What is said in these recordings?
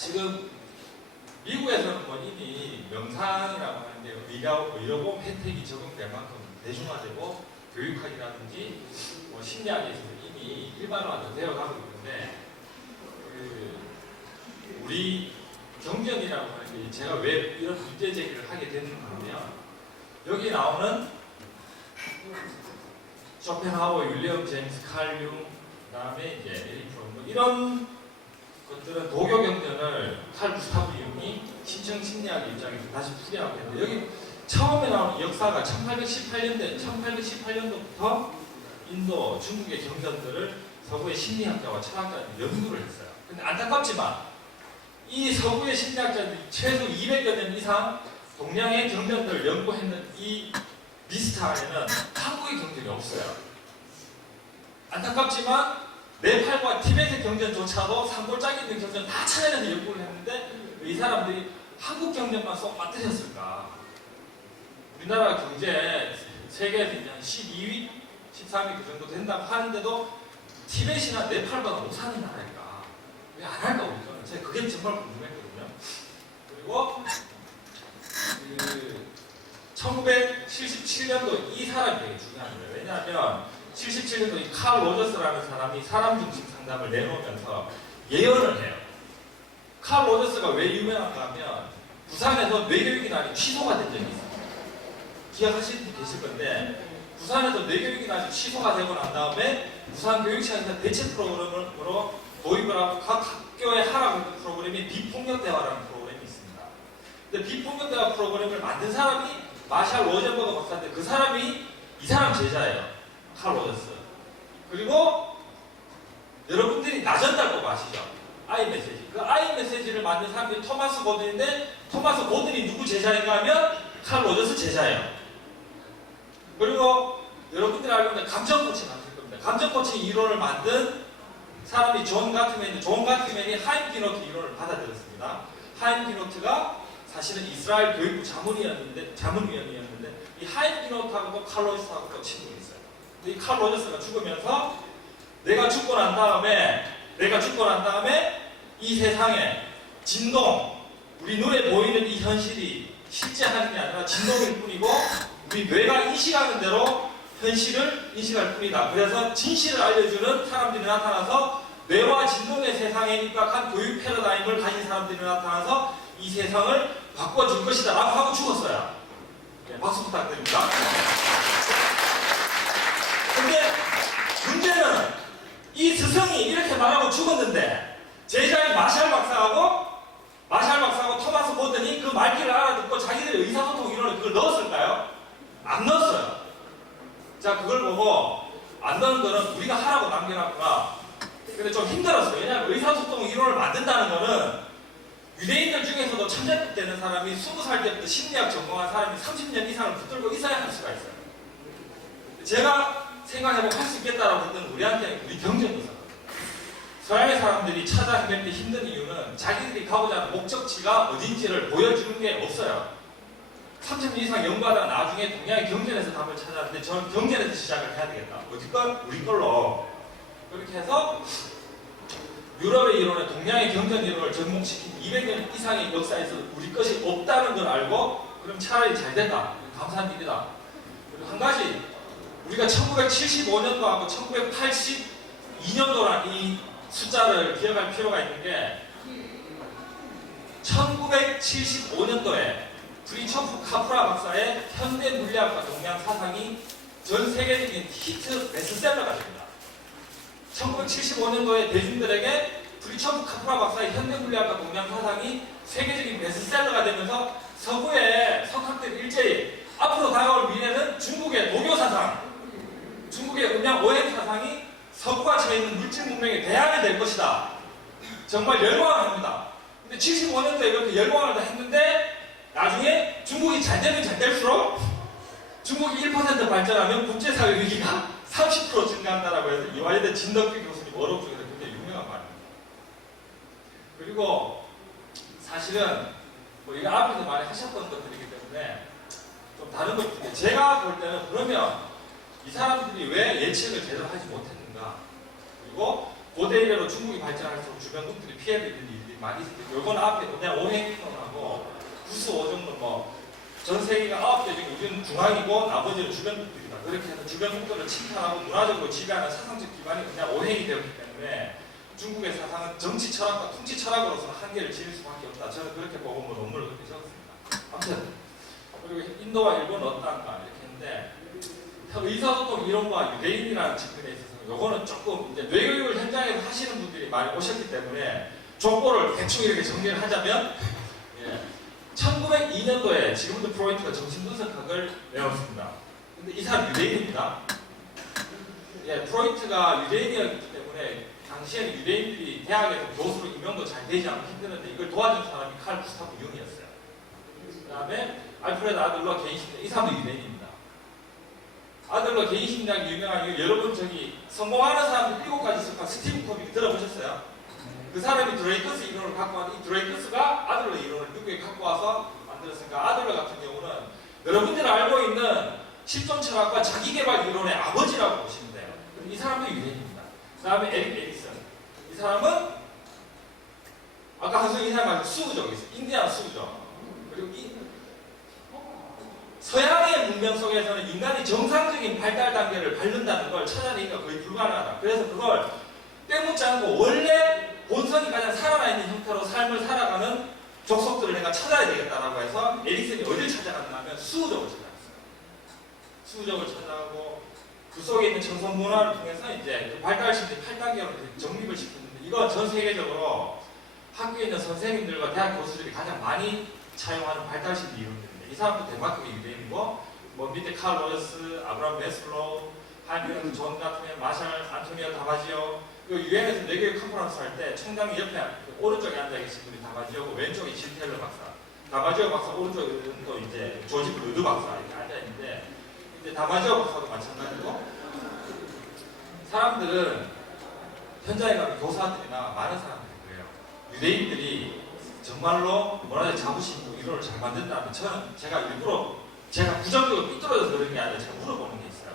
지금 미국에서는 뭐 이미 명상이라고 하는데 의료보험 혜택이 적용될 만큼 대중화되고 교육학이라든지 뭐 심리학에 있어서 이미 일반화도 되어가고 있는데 우리 경전이라고 하는 게 제가 왜 이런 문제 제기를 하게 됐느냐면 여기 나오는 쇼펜하우어, 윌리엄 제임스, 칼 융, 그 다음에 이제 에릭 프롬 뭐 이런 것들은 도교 경전을 칼 구스타브 융이 신청 심리학의 입장에서 다시 풀이하고 있는데 여기 처음에 나오는 역사가 1818년도부터 인도, 중국의 경전들을 서구의 심리학자와 철학자들이 연구를 했어요. 근데 안타깝지만 이 서구의 심리학자들이 최소 200여 년 이상 동양의 경전들을 연구했는 이 리스트 안에는 한국의 경전이 없어요. 안타깝지만 네팔과 티베트의 경전조차도 산골짜기 있는 경전 다 찾아내서 연구를 했는데 이 사람들이 한국 경전만 쏙 빠뜨렸을까? 우리나라 경제 세계에서 이제 한 12위, 13위 그 정도 된다고 하는데도 티벳이나 네팔보다 못 사는 나라일까? 왜 안 할까 우리가? 제가 그게 정말 궁금했거든요. 그리고 1977년도 이 사람이 되게 중요한 거예요. 왜냐하면 77년도 이 칼 로저스라는 사람이 사람 중심 상담을 내놓으면서 예언을 해요. 칼 로저스가 왜 유명한가 하면 부산에서 뇌교육이 날이 취소가 된 적이 있어요. 기억하시는 분 계실 건데 부산에서 뇌교육이 날이 취소가 되고 난 다음에 부산교육청에서 대체 프로그램으로 도입을 하고 각 학교에 하라고 했던 프로그램이 비폭력 대화라는 프로그램이 있습니다. 근데 비폭력 대화 프로그램을 만든 사람이 마샬 로젠버그 박사인데 그 사람이 이 사람 제자예요. 칼 로저스. 그리고 여러분들이 나전달 꼭 아시죠? 아이메시지. 그 아이메시지를 만든 사람이 토마스 고든인데 토마스 고든이 누구 제자인가 하면 칼 로저스 제자예요. 그리고 여러분들이 알고 있는 감정 코칭 아실 겁니다. 감정 코칭 이론을 만든 사람이 존 가트맨이 하임 기노트 이론을 받아들였습니다. 하임 기노트가 사실은 이스라엘 교육부 자문위원이었는데 이 하임 기노트하고도 칼 로저스하고도 친분이 있어요. 근데 이 칼 로저스가 죽으면서 내가 죽고 난 다음에 이 세상에 진동, 우리 눈에 보이는 이 현실이 실제 하는 게 아니라 진동일 뿐이고 우리 뇌가 인식하는 대로 현실을 인식할 뿐이다. 그래서 진실을 알려주는 사람들이 나타나서 뇌와 진동의 세상에 입각한 교육 패러다임을 가진 사람들이 나타나서 이 세상을 바꿔줄 것이다 라고 하고 죽었어요. 네, 박수 부탁드립니다. 근데 문제는 이 스승이 이렇게 말하고 죽었는데 제자인 마샬 박사하고 토마스 고든이 그 말귀를 알아듣고 자기들의 의사소통 이론을 그걸 넣었을까요? 안 넣었어요. 자, 그걸 보고 안 넣은 거는 우리가 하라고 남겨놨구나. 근데 좀 힘들었어요. 왜냐하면 의사소통 이론을 만든다는 거는 유대인들 중에서도 천재급 되는 사람이 20살 때부터 심리학 전공한 사람이 30년 이상을 붙들고 있어야 할 수가 있어요. 제가 생각해보면 할 수 있겠다라고 했던 우리한테 우리 경전이 있었거든요. 서양의 사람들이 찾아 헤맬 때 힘든 이유는 자기들이 가고자 하는 목적지가 어딘지를 보여주는 게 없어요. 30년 이상 연구하다가 나중에 동양의 경전에서 답을 찾았는데 저는 경전에서 시작을 해야 되겠다. 어디건 우리 걸로. 그렇게 해서 유럽의 이론에 동양의 경전 이론을 접목시킨 200년 이상의 역사에서 우리 것이 없다는 걸 알고 그럼 차라리 잘 됐다. 감사한 일이다. 그리고 한 가지 우리가 1975년도하고 1982년도라는 이 숫자를 기억할 필요가 있는 게 1975년도에 브리초프 카프라 박사의 현대 물리학과 동양 사상이 전 세계적인 히트 베스트셀러가 됩니다. 1975년도에 대중들에게 브리초프 카프라 박사의 현대 물리학과 동양 사상이 세계적인 베스트셀러가 되면서 서구의 석학들 일제히 앞으로 다가올 미래는 중국의 도교 사상, 중국의 음양 오행 사상이 서구가 처해 있는 물질 문명의 대안이 될 것이다. 정말 열광을 합니다. 근데 75년도에 이렇게 열광을 다 했는데 나중에 중국이 잘 되면 잘 될수록 중국이 1% 발전하면 국제사회 위기가 30% 증가한다라고 해서 이화여대 진덕규 교수님 워럭 중에서 굉장히 유명한 말입니다. 그리고 사실은 뭐 이거 앞에서 많이 하셨던 것들이기 때문에 좀 다른 것들인데 제가 볼 때는 그러면 이 사람들이 왜 예측을 제대로 하지 못했는가? 그리고 고대 이래로 중국이 발전할수록 주변국들이 피해를 입는 일들이 많이 있어요. 요거는 앞에 그냥 오행이론하고 구수 5종론 전 세계가 9개 중에 우리는 중앙이고 나머지는 주변국들이다. 그렇게 해서 주변국들을 침탈하고 문화적으로 지배하는 사상적 기반이 그냥 오행이 되었기 때문에 중국의 사상은 정치 철학과 통치 철학으로서 한계를 지을 수밖에 없다. 저는 그렇게 보고 논문을 그렇게 적었습니다. 아무튼 그리고 인도와 일본은 어떠한가 이렇게 했는데 의사소통 이론과 유대인이라는 측면에 있어서 요거는 조금 이제 뇌교육을 현장에서 하시는 분들이 많이 오셨기 때문에 족보를 대충 이렇게 정리를 하자면 1902년도에 지금도 프로이트가 정신분석학을 내었습니다. 근데 이 사람 유대인입니다. 프로이트가 유대인이었기 때문에 당시에는 유대인들이 대학에서 교수로 임용도 잘 되지 않고 힘들었는데 이걸 도와준 사람이 칼 구스타프 융이었어요. 그 다음에 알프레드 아들러 개인심리학, 이 사람도 유대인입니다. 아들러 개인심리학이 유명한 이유, 여러분 성공하는 사람들 7가지 습관 스티브 코비 들어보셨어요? 그 사람이 드레이커스 이론을 갖고 왔는데 이 드레이커스가 아들러 이론을 미국에 갖고 와서 만들었으니까 아들러 같은 경우는 여러분들이 알고 있는 실존 철학과 자기개발 이론의 아버지라고 보시면 돼요. 이 사람도 유대인입니다. 그 다음에 에릭 에릭슨. 이 사람은 아까 한승 이 사람 말고 수우족이 있어요. 인디안 수우족. 그리고 서양의 문명 속에서는 인간이 정상적인 발달 단계를 밟는다는 걸 찾아내기가 거의 불가능하다. 그래서 그걸 빼묻지 않고 원래 본성이 가장 살아나 있는 형태로 삶을 살아가는 족속들을 내가 찾아야 되겠다라고 해서 에릭슨이 어딜 찾아갔냐면 수우족을 찾아갔어요. 수우족을 찾아가고 그 속에 있는 전선 문화를 통해서 이제 그 발달심리 8단계로 정립을 시켰는데 이거 전 세계적으로 학교에 있는 선생님들과 대학 교수들이 가장 많이 차용하는 발달심리 이론입니다. 이 사람도 덴마크의 유대인이고 밑에 칼 로저스, 아브라함 메슬로우, 하이먼 존 같은 마샬, 안토니오 다바지오 유엔에서 뇌교육 컨퍼런스 할 때 총장이 옆에 오른쪽에 앉아 계신 분이 다바지오고 왼쪽이 질 텔러 박사, 다바지오 박사 오른쪽에는 또 이제 조지 블루드 박사 이렇게 앉아 있는데 이제 다바지오 박사도 마찬가지고 사람들은 현장에 가면 교사들이나 많은 사람들이 그래요. 유대인들이 정말로 뭐라 자부심 이론을 잘 만든다면 저는 제가 부정적으로 삐뚤어져서 그런 게 아니라 제가 물어보는 게 있어요.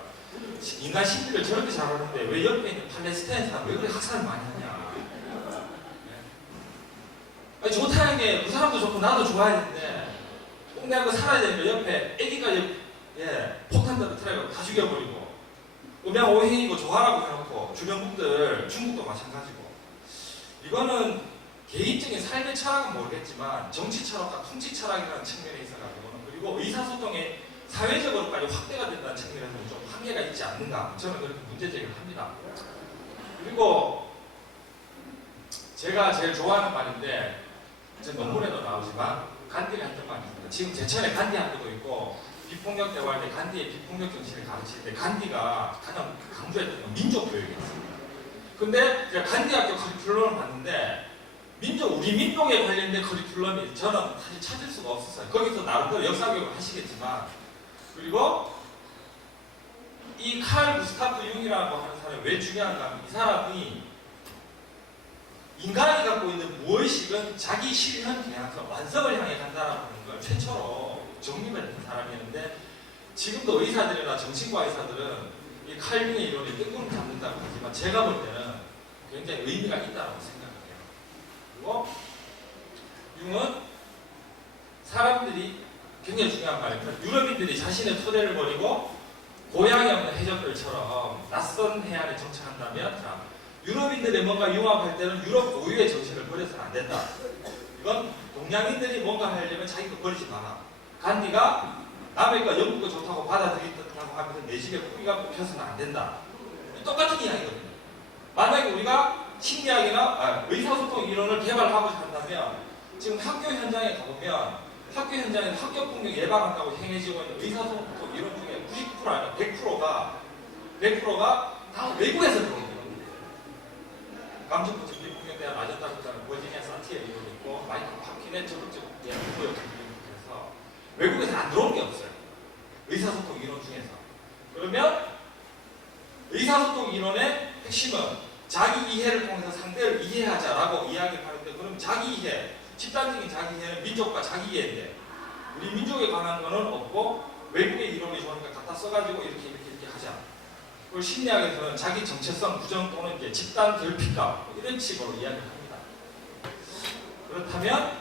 인간 심리를 저렇게 잘하는데 왜 옆에 있는 팔레스타인 사람 왜 그렇게 학살을 많이 하냐. 아니, 좋다는 게 그 사람도 좋고 나도 좋아야 되는데 꽁대하고 살아야 되는데 옆에 애기가 폭탄 터뜨려서 다 죽여버리고 음양 오행이고 좋아라고 해놓고 주변국들 중국도 마찬가지고 이거는 개인적인 삶의 철학은 모르겠지만 정치 철학과 통치 철학이라는 측면에 있어가지고는 그리고 의사소통에 사회적으로까지 확대가 된다는 측면에서는 좀 한계가 있지 않는가 저는 그렇게 문제제기를 합니다. 그리고 제가 제일 좋아하는 말인데 제 논문에도 나오지만 간디가 했던 말이 있습니다. 지금 제천에 간디 학교도 있고 비폭력 대화할 때 간디의 비폭력 정신을 가르칠 때 간디가 가장 강조했던 건 민족 교육이었습니다. 근데 제가 간디 학교 커리큘럼을 봤는데 우리 민족에 관련된 커리큘럼이 저는 사실 찾을 수가 없었어요. 거기서 나름대로 역사교육을 하시겠지만 그리고 이 칼 구스타프 융이라고 하는 사람이 왜 중요한가 하면 이 사람이 인간이 갖고 있는 무의식은 자기 실현 개항성 완성을 향해 간다라는 걸 최초로 정립을 했던 사람이었는데 지금도 의사들이나 정신과 의사들은 이 칼 융의 이론이 뜬구름 잡는다고 하지만 제가 볼 때는 굉장히 의미가 있다고 생각합니다. 그리고 융은 사람들이 굉장히 중요한 말입니다. 유럽인들이 자신의 토대를 버리고 고향이 없는 해적들처럼 낯선 해안에 정착한다면 유럽인들이 뭔가 융합할 때는 유럽 고유의 정신을 버려서는 안 된다. 이건 동양인들이 뭔가 하려면 자기 거 버리지 마라. 간디가 남의 거 영국 거 좋다고 받아들인다고 하면서 내 집에 고기가 뽑혀서는 안 된다. 똑같은 이야기거든요. 만약에 우리가 심리학이나 의사소통 이론을 개발하고자 한다면 지금 학교 현장에 가보면 학교 현장에서 학교폭력 예방한다고 행해지고 있는 의사소통 이론 중에 90% 아니라 100%가 다 외국에서 들어옵니다. 감정부 정비폭력에 대한 아젠다 국가는 버지니아 산티에 이론이 있고 마이클 파킨의 적극적 후보역 정비폭력에서 외국에서 안 들어온 게 없어요. 의사소통 이론 중에서. 그러면 의사소통 이론의 핵심은 자기 이해를 통해서 상대를 이해하자라고 이야기를 하는데 그럼 자기 이해, 집단적인 자기 이해는 민족과 자기 이해인데 우리 민족에 관한 거는 없고 외국의 이론이 좋으니까 갖다 써가지고 이렇게 하자. 그리고 심리학에서는 자기 정체성 부정 또는 이제 집단 결핍감 이런 식으로 이야기를 합니다. 그렇다면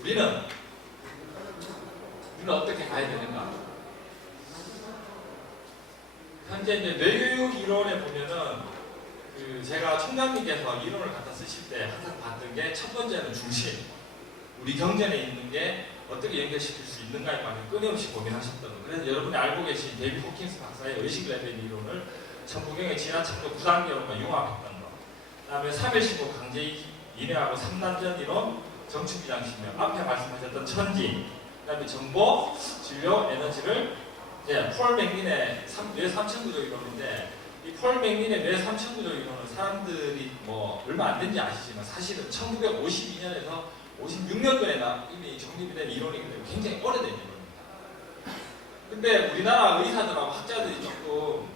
우리는 어떻게 가야 되는가? 현재 이제 뇌교육 이론에 보면은 제가 총장님께서 이론을 갖다 쓰실 때 항상 봤던 게 첫 번째는 중심, 우리 경전에 있는 게 어떻게 연결시킬 수 있는가에 관해 끊임없이 고민하셨던 거. 그래서 여러분이 알고 계신 데이비 호킨스 박사의 의식 레벨 이론을 천부경의 지나침도 9단계로만 융합했던 거. 그 다음에 3.1신고 강제 인해하고 3단전 이론, 정축기장신명, 앞에 말씀하셨던 천지, 그 다음에 정보, 진료, 에너지를 폴 맥린의 뇌 3천구조 이론인데, 이 폴 맥린의 뇌 3천구조 이론은 사람들이 뭐 얼마 안 된지 아시지만 사실은 1952년에서 56년도에 이미 정립이 된 이론이기 때문에 굉장히 오래된 이론입니다. 근데 우리나라 의사들하고 학자들이 조금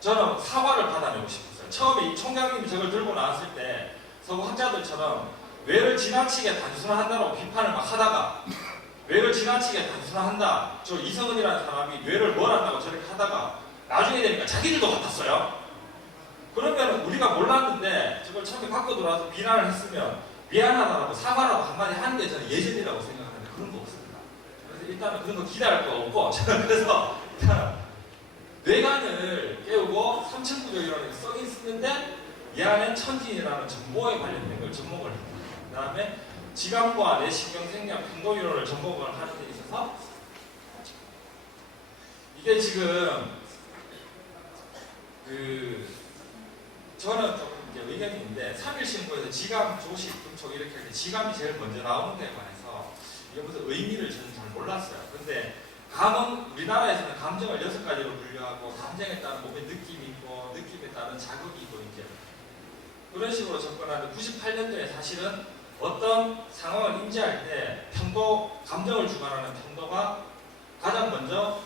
저는 사과를 받아내고 싶었어요. 처음에 이 총장님이 저걸 들고 나왔을 때 서구 학자들처럼 뇌를 지나치게 단순화한다고 비판을 막 하다가 뇌를 지나치게 단순화한다. 저 이성은이라는 사람이 뇌를 뭘 한다고 저렇게 하다가 나중에 되니까 자기들도 같았어요. 그러면 우리가 몰랐는데 저걸 처음에 갖고 들어와서 비난을 했으면 미안하다라고 사과라고 한마디 하는 게 저는 예전이라고 생각하는데 그런 거 없습니다. 그래서 일단은 그런 거 기대할 거 없고 저는 그래서 일단 뇌관을 깨우고 3천구조 이론을 써긴 쓰는데 이 안에 천진이라는 정보에 관련된 걸 접목을 합니다. 그 다음에 지감과 뇌신경 생략 행동 이론을 접목을 하는 데 있어서 이게 지금 저는 조금 이제 의견이 있는데 3일 신고에서 지감, 조식, 분촉 이렇게 할 때 지감이 제일 먼저 나오는 데에 관해서 이게 무슨 의미를 저는 잘 몰랐어요. 근데 감은 우리나라에서는 감정을 6가지로 분류하고 감정에 따른 몸의 느낌이 있고 느낌에 따른 자극이 있고 이제 그런 식으로 접근하는데 98년도에 사실은 어떤 상황을 인지할 때 편도, 감정을 주관하는 편도가 가장 먼저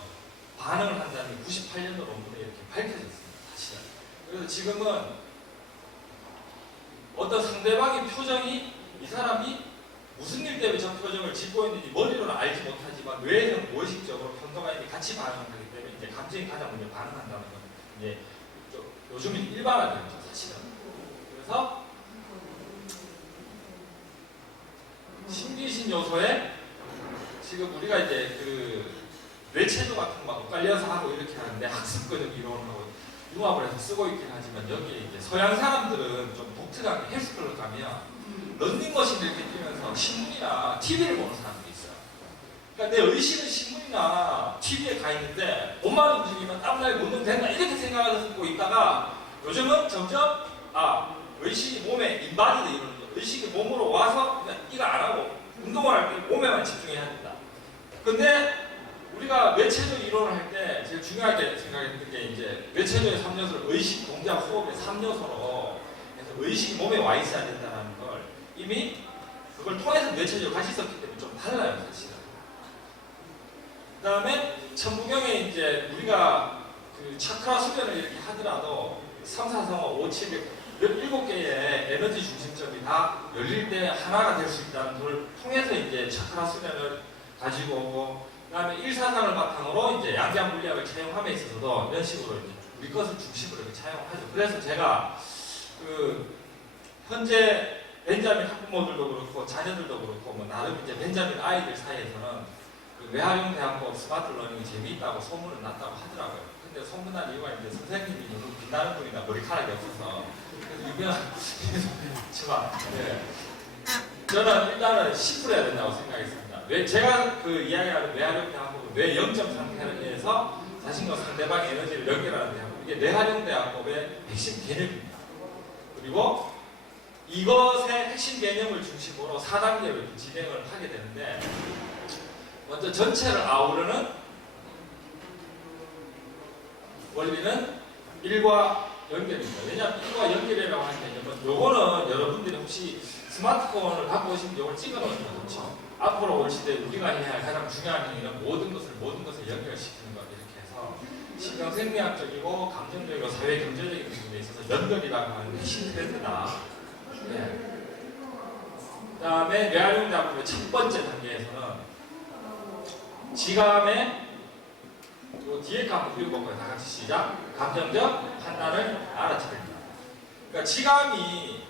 반응을 한다는 게 98년도 논문에 이렇게 밝혀졌습니다. 사실은. 그래서 지금은 어떤 상대방의 표정이 이 사람이 무슨 일 때문에 저 표정을 짓고 있는지 머리로는 알지 못하지만 뇌에서는 무의식적으로 편도가 이제 같이 반응을 하기 때문에 이제 감정이 가장 먼저 반응한다는 건 이제 요즘은 일반화된 거죠, 사실은. 그래서 신비신 요소에 지금 우리가 이제 뇌체조 같은 거 막 엇갈려서 하고 이렇게 하는데 학습근육 이론하고 융합을 해서 쓰고 있긴 하지만 여기에 이제 서양 사람들은 좀 독특하게 헬스클럽 가면 런닝머신 이렇게 뛰면서 신문이나 TV를 보는 사람들이 있어요. 그러니까 내 의식은 신문이나 TV에 가 있는데 몸만 움직이면 다음날 운동 된다 이렇게 생각하고 있다가 요즘은 점점 의식이 몸에 인바디드 이러는 거예요. 의식이 몸으로 와서 그냥 이거 안 하고 운동을 할 때 몸에만 집중해야 된다. 근데 우리가 뇌체조 이론을 할 때 제일 중요하게 생각했던 게 이제 뇌체조의 3요소를 의식, 동작, 호흡의 3요소로 해서 의식이 몸에 와 있어야 된다는 걸 이미 그걸 통해서 뇌체조를 같이 썼기 때문에 좀 달라요, 사실은. 그 다음에 천부경에 이제 우리가 차크라 수련을 이렇게 하더라도 3, 4, 3, 5, 5, 7, 17개의 에너지 중심점이 다 열릴 때 하나가 될 수 있다는 걸 통해서 이제 차크라 수련을 가지고 오고 그 다음에 143을 바탕으로 이제 양장 물리학을 차용함에 있어서도 이런 식으로 이제 우리 것을 중심으로 이렇게 차용하죠. 그래서 제가 현재 벤자민 학부모들도 그렇고 자녀들도 그렇고 뭐 나름 이제 벤자민 아이들 사이에서는 외화용대학교 스마트 러닝이 재미있다고 소문을 났다고 하더라고요. 근데 소문난 이유가 이제 선생님이 너무 빛나는 분이나 머리카락이 없어서 그래서 유명한 저는 일단은 10% 해야 된다고 생각했습니다. 제가 이야기하는 뇌활용대학법은 뇌 영점 상태에서 자신과 상대방의 에너지를 연결하는 대학법. 이게 뇌활용대학법의 핵심 개념입니다. 그리고 이것의 핵심 개념을 중심으로 4단계로 진행을 하게 되는데 먼저 전체를 아우르는 원리는 1과 연결입니다. 왜냐하면 1과 연결이라고 하는 개념은 요거는 여러분들이 혹시 스마트폰을 갖고 오시면 이걸 찍어 놓으면 좋죠. 앞으로 올 시대에 우리가 해야 할 가장 중요한 행위는 모든 것을 연결시키는 것 이렇게 해서 신경생리학적이고 감정적이고 사회 경제적인 부분에 있어서 연결이라고 하는 핵심 트렌드다. 그 다음에 뇌활용작업의 첫 번째 단계에서는 지감의 뒤에 감 그리고 다 같이 시작. 감정적 판단을 알아차립니다. 그러니까 지감이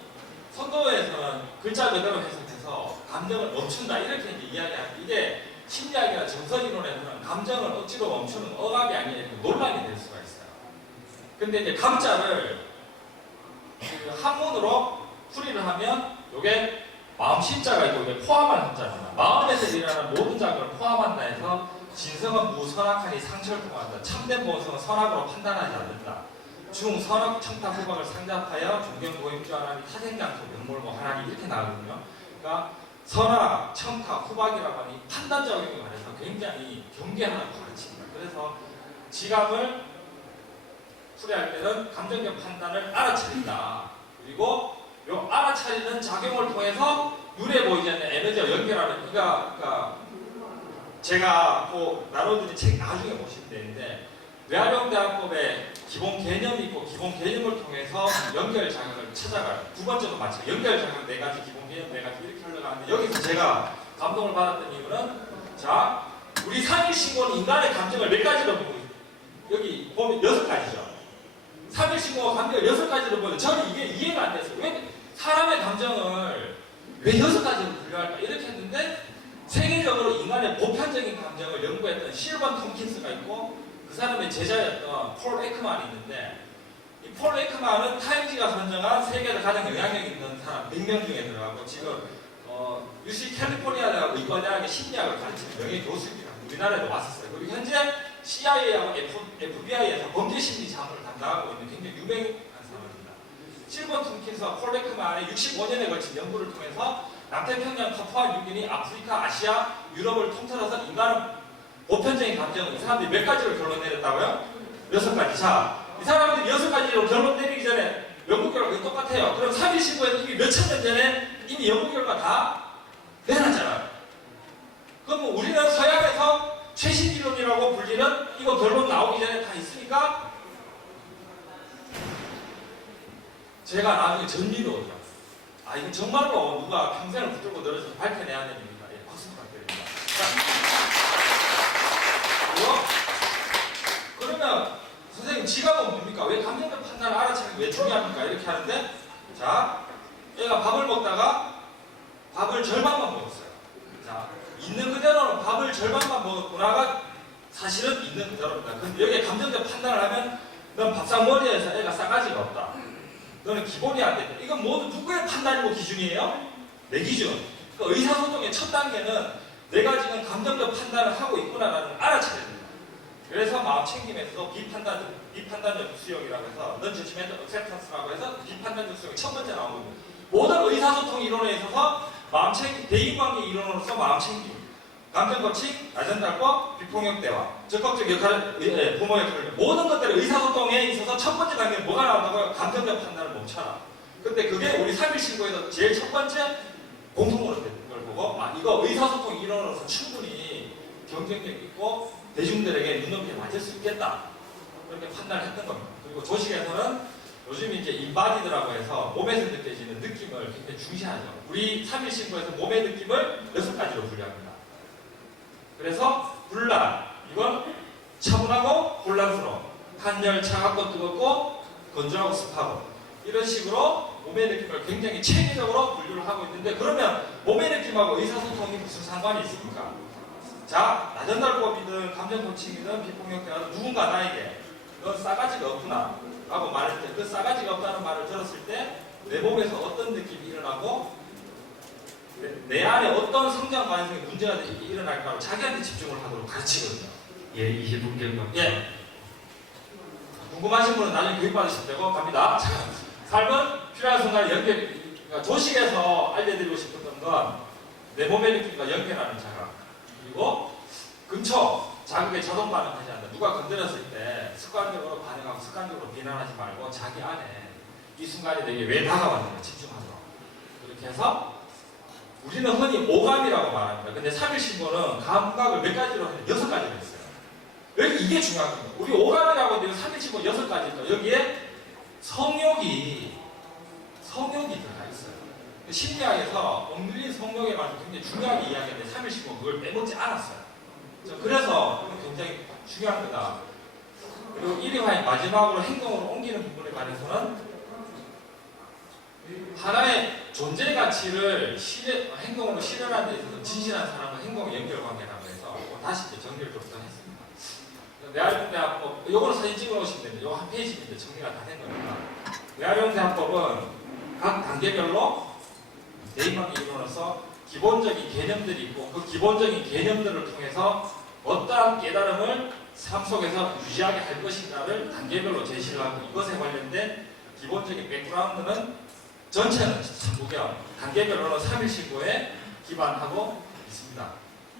선도에서는 글자 그대로 해석해서 대해서 감정을 멈춘다 이렇게 이제 이야기하는데 이게 심리학이나 정서 이론에서는 감정을 억지로 멈추는 억압이 아니라 논란이 될 수가 있어요. 근데 이제 감자를 그 한문으로 풀이를 하면 이게 마음 심자가 있고 이게 포함한 한자입니다. 마음에서 일어나는 모든 작용을 포함한다 해서 진성은 무선악하니 상처를 통한다. 참된 모성은 선악으로 판단하지 않는다. 중 선악 청탁 후박을 상잡하여 존경 고임주하나니 타생장소 명몰고 하나니 이렇게 나오거든요. 그러니까 선악 청탁 후박이라고 하니 판단 작용에 관해서 굉장히 경계하라고 가르칩니다. 그래서 지감을 풀이할 때는 감정적 판단을 알아차린다. 그리고 이 알아차리는 작용을 통해서 눈에 보이지 않는 에너지와 연결하는 그러니까 제가 그 나눠드린 책 나중에 보시면 되는데 외활용대학법에 기본 개념이 있고 기본 개념을 통해서 연결 작용을 찾아가요. 두 번째도 마찬가지. 연결 작용 네 가지, 기본 개념 네 가지 이렇게 흘러가는데 여기서 제가 감동을 받았던 이유는 자 우리 삼일신고는 인간의 감정을 몇 가지로 보고 있어요. 여기 보면 6가지죠. 삼일신고가 감정을 6가지로 보는데 저는 이게 이해가 안 됐어요. 왜 사람의 감정을 왜 6가지로 분류할까 이렇게 했는데 세계적으로 인간의 보편적인 감정을 연구했던 실번 톰킨스가 있고 그 사람의 제자였던 폴 에크만이 있는데 이 폴 에크만은 타임지가 선정한 세계에서 가장 영향력 있는 사람 100명 중에 들어가고 지금 UC 캘리포니아 대학 의과대학의 심리학을 가르치는 명예 교수입니다. 우리나라에도 왔었어요. 그리고 현재 CIA하고 FBI에서 범죄심리 자문을 담당하고 있는 굉장히 유명한 사람입니다. 실번 톰킨스와 폴 에크만의 65년에 걸친 연구를 통해서 남태평양 파푸아 뉴기니 아프리카 아시아 유럽을 통틀어서 인간은 보편적인 감정은 이 사람들이 몇 가지로 결론 내렸다고요? 6가지. 자, 이 사람들이 6가지로 결론 내리기 전에 연구 결과가 똑같아요. 그럼 3.15에는 이미 몇천 년 전에 이미 연구 결과 다 내놨잖아요. 그럼 우리는 서양에서 최신 이론이라고 불리는 이거 결론 나오기 전에 다 있으니까 제가 나중에 전리도 오더라고요. 아, 이건 정말로 누가 평생을 붙들고 늘어져서 밝혀내야 되는 일입니다. 예, 박수 부탁드립니다. 그러면 선생님 지각은 뭡니까? 왜 감정적 판단을 알아채는 게 왜 중요합니까? 이렇게 하는데 자, 얘가 밥을 먹다가 밥을 절반만 먹었어요. 자, 있는 그대로는 밥을 절반만 먹었구나가 사실은 있는 그대로입니다. 근데 여기에 감정적 판단을 하면 넌 밥상머리에서 애가 싸가지가 없다. 너는 기본이 안 된다. 이건 모두 누구의 판단이고 기준이에요? 내 기준. 그러니까 의사소통의 첫 단계는 내가 지금 감정적 판단을 하고 있구나라는 걸 알아차려야 됩니다. 그래서 마음 챙김에서도 비판단적 수용이라고 해서 non-judgmental acceptance라고 해서 비판단적 수용이 첫 번째 나온 겁니다. 모든 의사소통 이론에 있어서 마음 챙김, 대인관계 이론으로서 마음 챙김, 감정 거칭, 나전달법, 비폭력 대화, 적극적 역할을 부모 역할을 모든 것들의 의사소통에 있어서 첫 번째 단계는 뭐가 나온다고요? 감정적 판단을 멈춰라. 근데 그게 우리 3일 신고에서 제일 첫 번째 공통으로 되는 걸 보고 이거 의사소통 이론으로서 충분히 경쟁력 있고 대중들에게 눈높이에 맞을 수 있겠다. 그렇게 판단을 했던 겁니다. 그리고 조직에서는 요즘 이제 인바디드라고 해서 몸에서 느껴지는 느낌을 굉장히 중시하죠. 우리 3일 신고에서 몸의 느낌을 6가지로 분류합니다. 그래서 불난, 이건 차분하고 혼란스러워. 한열, 차갑고 뜨겁고 건조하고 습하고 이런 식으로 몸의 느낌을 굉장히 체계적으로 분류를 하고 있는데 그러면 몸의 느낌하고 의사소통이 무슨 상관이 있습니까? 자, 나전달법이든 감정코칭이든 비폭력 대화든 누군가 나에게 넌 싸가지가 없구나 라고 말할 때 그 싸가지가 없다는 말을 들었을 때 내 몸에서 어떤 느낌이 일어나고 내 안에 어떤 성장 과정에 문제가 일어날까 자기한테 집중을 하도록 가르치거든요. 예, 20분경 예. 궁금하신 분은 나중에 교육받으실 때고 갑니다. 자, 삶은 필요한 순간에 연결, 그러니까 조식에서 알려드리고 싶었던 건 내 몸의 느낌과 연결하는 자각. 그리고 근처 자극에 자동 반응하지 않는다. 누가 건드렸을 때 습관적으로 반응하고 습관적으로 비난하지 말고 자기 안에 이 순간이 내게 왜 다가왔는가 집중하도록. 그렇게 해서 우리는 흔히 오감이라고 말합니다. 근데 3일 신고는 감각을 몇 가지로 하냐? 6가지로 했어요. 여기 이게 중요한 겁니다. 우리 오감이라고 하는데 3일 신고 6가지죠. 여기에 성욕이 들어가 있어요. 심리학에서 억눌린 성욕에 관해서 굉장히 중요하게 이야기하는데 3일 신고 그걸 빼먹지 않았어요. 그래서 굉장히 중요한 거다. 그리고 1위화의 마지막으로 행동으로 옮기는 부분에 관해서는 하나의 존재 가치를 행동으로 실현하는 데 있어서 진실한 사람과 행동의 연결관계라고 해서 다시 이제 정리를 좀 했습니다. 내활용대학법, 요거는 사진 찍어 놓으시면 됩니다. 요거 한 페이지인데 정리가 다 된 겁니다. 내활용대학법은 각 단계별로 대입하기 이론으로서 기본적인 개념들이 있고 그 기본적인 개념들을 통해서 어떠한 깨달음을 삶 속에서 유지하게 할 것인가를 단계별로 제시를 하고 이것에 관련된 기본적인 백그라운드는 전체는 무경 단계별로는 3일 신고에 기반하고 있습니다.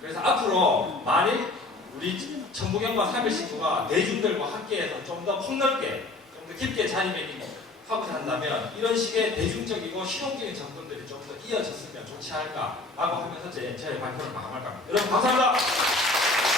그래서 앞으로 만일 우리 천부경과 3일 신고가 대중들과 함께해서 좀 더 폭넓게 좀 더 깊게 자리매김하고자 한다면 이런 식의 대중적이고 실용적인 접근들이 좀 더 이어졌으면 좋지 않을까라고 하면서 저의 발표를 마감할까 합니다. 여러분 감사합니다.